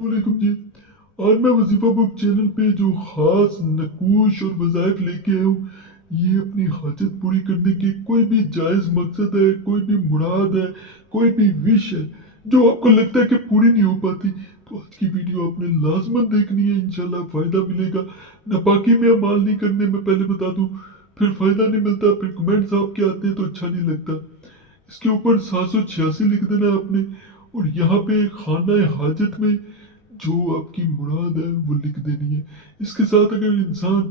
वालेकुम जी। आज मैं वजीफा बुक चैनल पे जो खास नकूश और वज़ाइफ लेके आया हूँ, ये अपनी हाजत पूरी करने के कोई भी जायज़ मकसद है, कोई भी मुराद है, कोई भी विश है जो आपको लगता है कि पूरी नहीं हो पाती, तो आज की वीडियो आपने लाजमन देखनी है। इंशाल्लाह फ़ायदा मिलेगा। नापाकी में अमाल नहीं करने में पहले बता दूँ, फिर फ़ायदा नहीं मिलता, फिर कमेंट्स आपके आते हैं तो अच्छा नहीं लगता। इसके ऊपर 786 लिख देना आपने, और यहाँ पे खाना हाजत में जो आपकी मुराद है वो लिख देनी है। इसके साथ अगर इंसान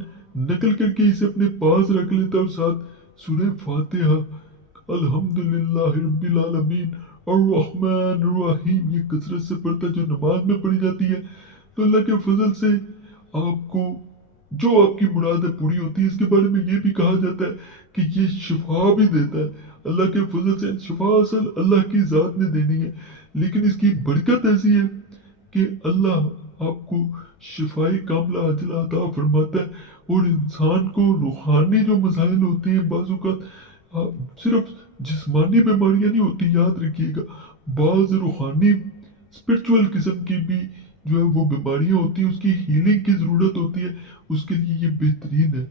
नकल करके इसे अपने पास रख लेता है और साथ सूरह फातिहा, अल्हम्दुलिल्लाह रब्बिल आलमीन अर्रहमान अर्रहीम ये कसरत से पढ़ता है जो नमाज में पढ़ी जाती है, तो अल्लाह के फजल से आपको जो आपकी मुराद है पूरी होती है। इसके बारे में ये भी कहा जाता है कि ये शिफा भी देता है। अल्लाह के फजल से शिफा असल अल्लाह की ज़ात ने देनी है, लेकिन इसकी बरकत ऐसी है कि अल्लाह आपको शिफाई कामला अजला अता फरमाता है। और इंसान को रूहानी जो मसाइल होते हैं बाजू का, सिर्फ जिस्मानी बीमारियां नहीं होती, याद रखिएगा, बाज रूहानी स्पिरिचुअल किस्म की भी जो है वो बीमारियां होती हैं, उसकी हीलिंग की ज़रूरत होती है। उसके लिए ये बेहतरीन है।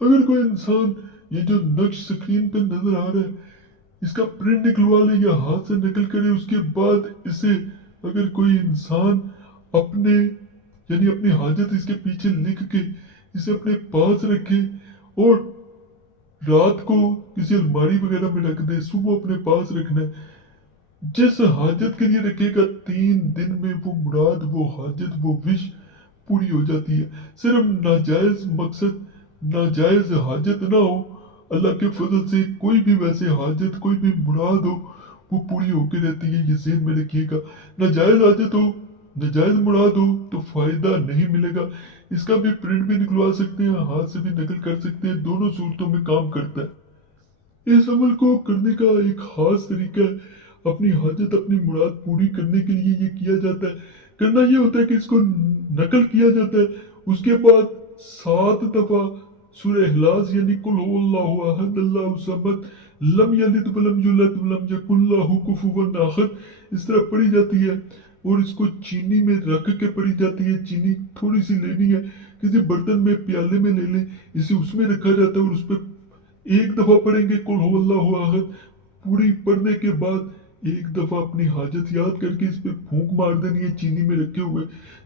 अगर कोई इंसान ये जो नक्श स्क्रीन पे नजर आ रहा है, इसका प्रिंट निकलवा ले या हाथ से नकल करे, उसके बाद इसे अगर कोई इंसान अपने यानी अपनी हाजत इसके पीछे लिख के इसे अपने पास रखे और रात को किसी अलमारी वगैरह में रख दे, सुबह अपने पास रखना है। जिस हाजत के लिए रखेगा 3 दिन में वो मुराद, वो हाजत, वो विश पूरी हो जाती है। सिर्फ नाजायज मकसद, नाजायज हाजत ना हो, अल्लाह के फजल से कोई भी वैसे हाजत, कोई भी मुराद हो, वो पूरी होकर रहती है। ये ज़हन में रखिएगा। नाजायज हाजत हो, नाजायज मुराद हो तो फायदा नहीं मिलेगा। इसका भी प्रिंट भी निकलवा सकते हैं, हाथ से भी नकल कर सकते हैं, दोनों सूरतों में काम करता है। इस अमल को करने का एक खास तरीका है। अपनी हाजत, अपनी मुराद पूरी करने के लिए ये किया जाता है। करना ये होता है कि इसको नकल किया जाता है, उसके बाद 7 दफा सूरह इखलास यानी कुल हुवल्लाहु अहद अल्लाहु समद लम यलिद वलम यूलद वलम यकुल लहू कुफुवन अहद इस तरह पढ़ी जाती है। और इसको चीनी में रख के पढ़ी जाती है। चीनी थोड़ी सी लेनी है, किसी बर्तन में प्याले में ले लें, इसे उसमें रखा जाता है और उस पर 1 दफा पढ़ेंगे कुल हुवल्लाहु अहद। पूरी पढ़ने के बाद 1 दफा अपनी हाजत याद करके इस पे फूंक मार देनी है चीनी में रखे हुए।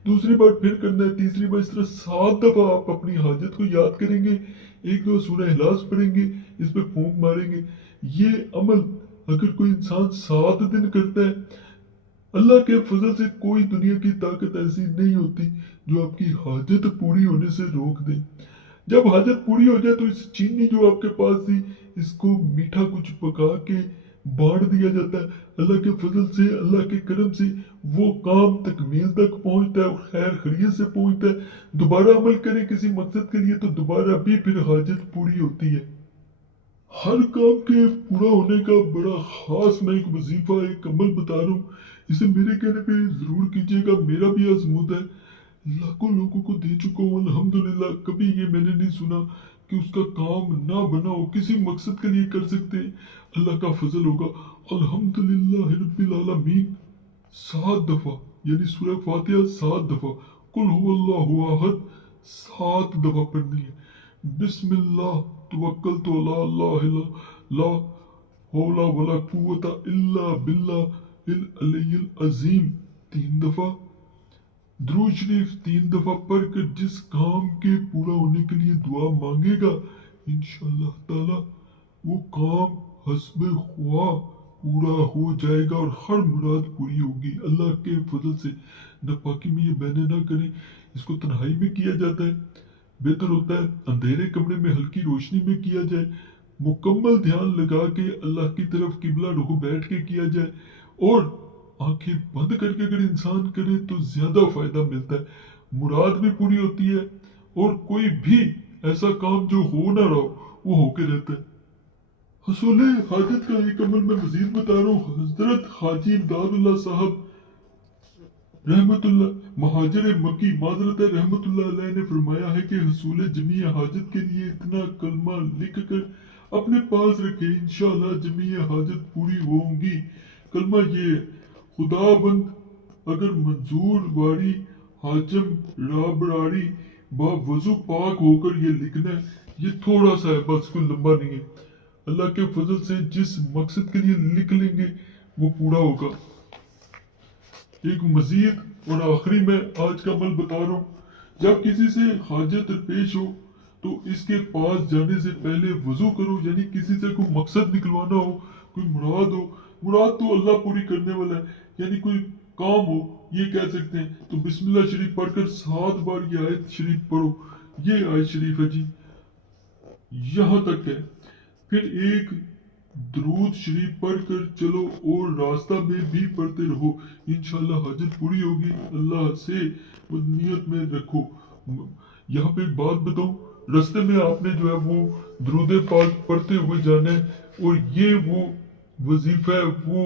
दूसरी बार फिर करना है, तीसरी बार, इस तरह 7 दफा आप अपनी हाजत को याद करेंगे। 1 दो सूरह इखलास पढ़ेंगे, इस पे फूंक मारेंगे। ये अमल अगर कोई इंसान 7 दिन करता है, अल्लाह के फजल से कोई दुनिया की ताकत ऐसी नहीं होती जो आपकी हाजत पूरी होने से रोक दे। जब हाजत पूरी हो जाए तो इस चीनी जो आपके पास थी, इसको मीठा कुछ पका के बांट दिया जाता है। अल्लाह के फजल से, अल्लाह के करम से वो काम तकमील तक पहुंचता है और खैर खैरियत से पहुंचता है। दोबारा अमल करें किसी मकसद के लिए तो दोबारा भी फिर हाजत पूरी होती है। हर काम के पूरा होने का बड़ा खास मैं एक वजीफा, एक अमल बता रहा हूँ। इसे मेरे कहने पे जरूर कीजिएगा। मेरा भी आजमूद है, लाखों लोगों को दे चुका हूँ अल्हम्दुलिल्लाह। कभी ये मैंने नहीं सुना कि उसका काम ना बना हो। किसी मकसद के लिए कर सकते हैं, अल्लाह का फजल होगा। अल्हम्दुलिल्लाह रब्बिल आलमीन 7 दफा यानी सूरह फातिहा 7 दफा, कुल हुवल्लाहु अहद 7 दफा पढ़नी है। बिस्मिल्लाह तवक्कलतु अला अल्लाह ला हौला वला कुव्वता इल्ला बिल्लाह इल अलील अजीम 3 दफा। दुरूद शरीफ 3 दफा पढ़कर जिस काम के पूरा होने के लिए दुआ मांगेगा, इंशाअल्लाह ताला वो काम हस्बे ख्वा पूरा हो जाएगा और हर मुराद पूरी होगी अल्लाह के फजल से। नापाकी में ये बहने ना करें। इसको तन्हाई में किया जाता है, बेहतर होता है अंधेरे कमरे में हल्की रोशनी में किया जाए। मुकम्मल ध्यान लगा के अल्लाह की तरफ किबला रुख बैठ के किया जाए और आंखें बंद करके अगर इंसान करे तो ज्यादा फायदा मिलता है। मुराद भी पूरी होती है और कोई भी ऐसा काम जो हो ना रहा हो वो होके रहता है। हसूले हाजत का एक अमल मैं मजीद बता रहा हूँ। हजरत हाजी इमदादुल्लाह साहब रहमतुल्लाह महाजर मक्की माजरत रहमतुल्लाह अलैह ने फरमाया है कि हसूल जमी हाजत के लिए इतना कलमा लिख कर अपने पास रखे, इंशाअल्लाह जमी हाजत पूरी होंगी। कलमा ये खुदाबंद अगर मंजूर वारी हाजम राबरारी बा वजू पाक होकर ये लिखना है, ये थोड़ा सा है बस, कोई लंबा नहीं है। अल्लाह के फजल से जिस मकसद के लिए लिख लेंगे वो पूरा होगा। एक मजीद और आखिरी में आज का अमल बता रहा हूँ, जब किसी से हाजत पेश हो तो इसके पास जाने से पहले वजू करो, यानी किसी से कोई मकसद निकलवाना हो, कोई मुराद हो, मुराद तो अल्लाह पूरी करने वाला है, यानी कोई काम हो ये कह सकते हैं, तो बिस्मिल्लाह शरीफ पढ़कर 7 बार ये आयत शरीफ पढ़ो। ये आयत शरीफ है जी, यहाँ तक है। फिर एक दरूद शरीफ पढ़कर चलो और रास्ता में भी पढ़ते रहो, इंशाल्लाह हाजत पूरी होगी। अल्लाह से वो नियत में रखो। यहाँ पे एक बात बताऊं, रास्ते में आपने जो है वो दरूद पाक पढ़ते हुए जाना है, और ये वो वजीफा है, वो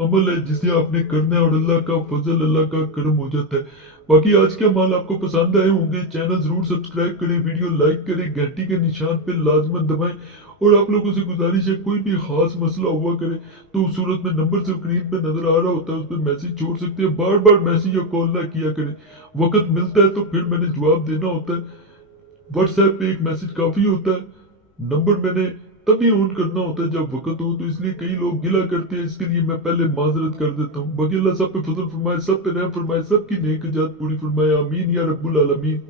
अमल है जिसे आपने करना है, और अल्लाह का फजल, अल्लाह का करम हो जाता है। बाकी आज के माल आपको पसंद आए होंगे, चैनल जरूर सब्सक्राइब करें, वीडियो लाइक करें, घंटी के निशान पे लाजमन दबाएं, और आप लोगों से गुजारिश है कोई भी खास मसला हुआ करे तो उस सूरत में नंबर स्क्रीन पे नजर आ रहा होता है, उस पर मैसेज छोड़ सकते हैं। बार बार मैसेज या कॉल ना किया करें, वक्त मिलता है तो फिर मैंने जवाब देना होता है। व्हाट्सएप पे एक मैसेज काफी होता है, नंबर मैंने तभी ऑन करना होता है जब वक्त हो, तो इसलिए कई लोग गिला करते हैं, इसके लिए मैं पहले माजरत कर देता हूँ। बाकी अल्लाह सब पे फजल फरमाए, सब पे रहम फरमाए, सबकी नेक जात पूरी फरमाए, आमीन या रब्बुल आलमीन।